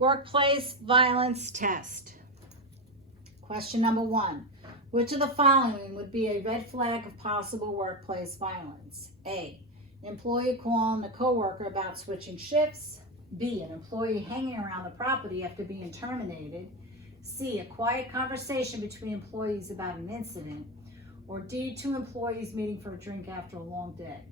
Workplace violence test. Question number 1. Which of the following would be a red flag of possible workplace violence? A. An employee calling a coworker about switching shifts. B. An employee hanging around the property after being terminated. C. A quiet conversation between employees about an incident. Or D. 2 employees meeting for a drink after a long day.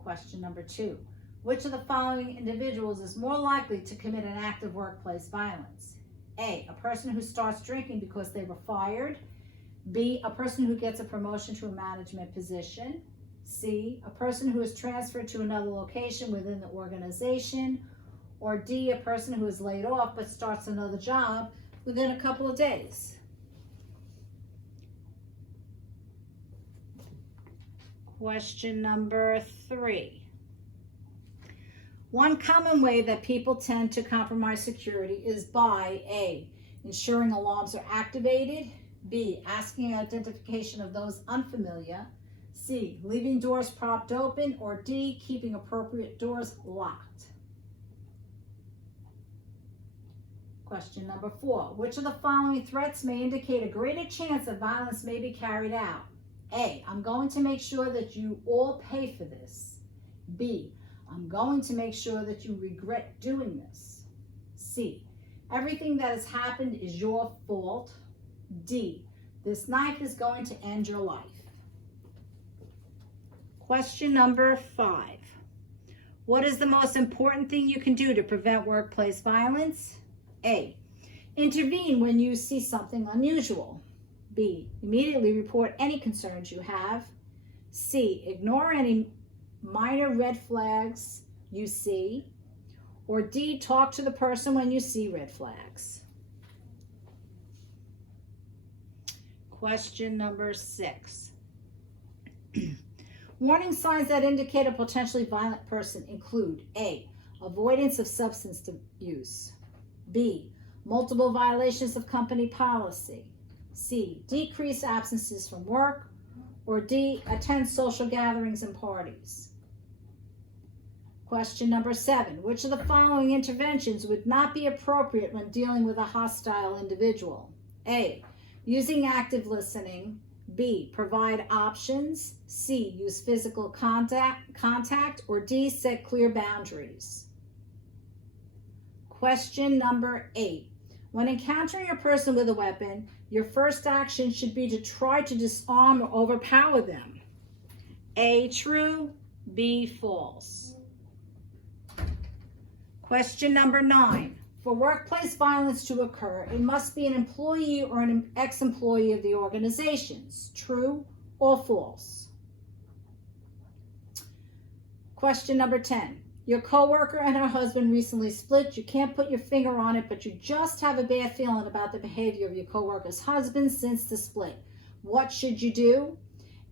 Question number 2. Which of the following individuals is more likely to commit an act of workplace violence? A. A person who starts drinking because they were fired. B. A person who gets a promotion to a management position. C. A person who is transferred to another location within the organization. Or D. A person who is laid off but starts another job within a couple of days. Question number 3. One common way that people tend to compromise security is by A. Ensuring alarms are activated. B. Asking identification of those unfamiliar. C. Leaving doors propped open. Or D. Keeping appropriate doors locked. Question number 4. Which of the following threats may indicate a greater chance that violence may be carried out? A. I'm going to make sure that you all pay for this. B. I'm going to make sure that you regret doing this. C. Everything that has happened is your fault. D. This knife is going to end your life. Question number 5. What is the most important thing you can do to prevent workplace violence? A. Intervene when you see something unusual. B. Immediately report any concerns you have. C. Ignore any minor red flags you see. Or D. Talk to the person when you see red flags. Question number 6. Warning signs that indicate a potentially violent person include A. Avoidance of substance use. B. Multiple violations of company policy. C. Decreased absences from work. Or D. Attend social gatherings and parties. Question number 7. Which of the following interventions would not be appropriate when dealing with a hostile individual? A. Using active listening. B. Provide options. C. Use physical contact. Or D. Set clear boundaries. Question number 8. When encountering a person with a weapon, your first action should be to try to disarm or overpower them. A. True. B. False. Question number 9. For workplace violence to occur, it must be an employee or an ex-employee of the organizations. True or false? Question number 10. Your coworker and her husband recently split. You can't put your finger on it, but you just have a bad feeling about the behavior of your coworker's husband since the split. What should you do?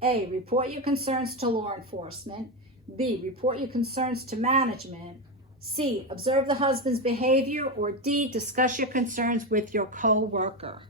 A. Report your concerns to law enforcement. B. Report your concerns to management. C. Observe the husband's behavior. Or D. Discuss your concerns with your coworker.